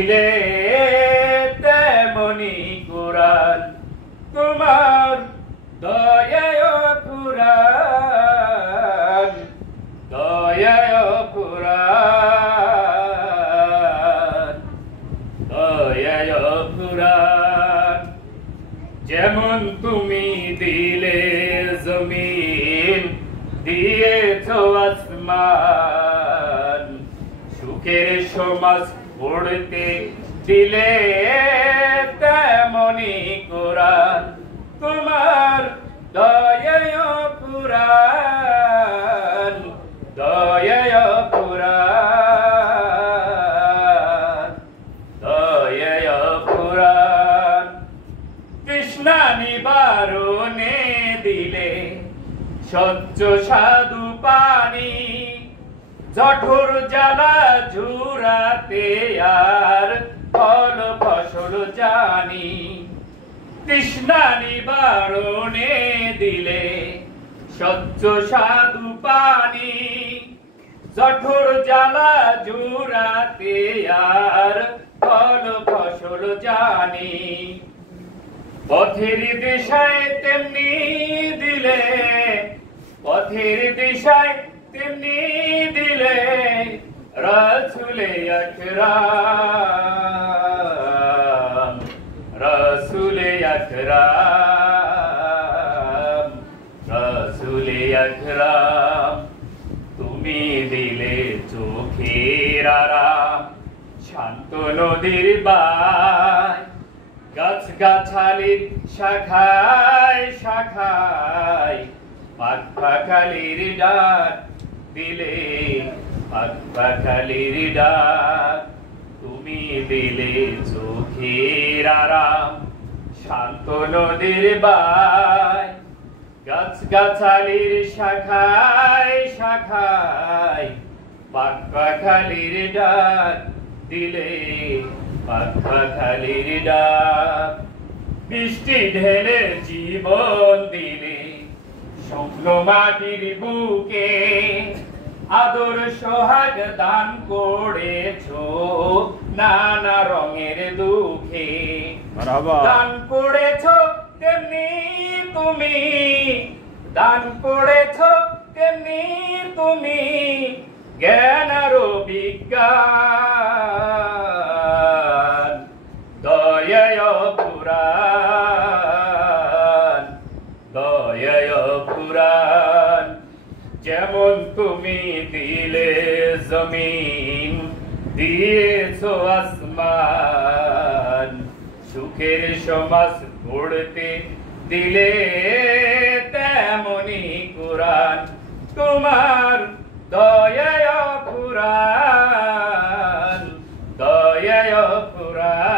দিলে তেমনি কুরআন তোমার দয়ায় কুরআন দয়ায় কুরআন দয়ায় কুরআন যেমন তুমি দিলে জমিন দিয়েছো আসমান সুখের সমাজ পড়তে দিলে তেমনি কুরআন তোমার দয়ায় কুরআন দয়ায় কুরআন দয়ায় কুরআন তৃষ্ণা নিবারণে দিলে স্বচ্ছ সাধু পানি জঠর জ্বালা ঝুরাতে আর ফল ফসল জানি তৃষ্ণা নিবারণে দিলে স্বচ্ছ সাধু পানি জঠর জ্বালা ঝুরাতে আর ফল ফসল জানি পথের দিশায় তেমনি দিলে পথের দিশায় তেমনি দিলে রাসূলে আকরাম রাসূলে আকরাম রাসূলে আকরাম তুমি দিলে চোখের আরাম শান্ত নদীর বায় গাছ গাছালির শাখায় শাখায় পাখালির ডাক দিলে পাখালির ডাক তুমি দিলে চোখের আরাম শান্ত নদীর বায় গাছ গাছালির শাখায় শাখায় পাখালির ডাক দিলে পাখালির ডাক বৃষ্টি ঢেলে জীবন দিলে শুকনো মাটির বুকে আদর সোহাগ দান করেছো নানা রঙের দুঃখে দান করেছো তেমনি তুমি দান করেছো তেমনি তুমি জ্ঞান আর বিজ্ঞান দয়ায় কুরআন দয়ায় কুরআন যেমন তুমি দিলে জমিন দিয়েছো আসমান সুখের সমাজ গড়তে দিলে তেমনি কুরআন তোমার দয়ায় কুরআন দয়ায় কুরআন।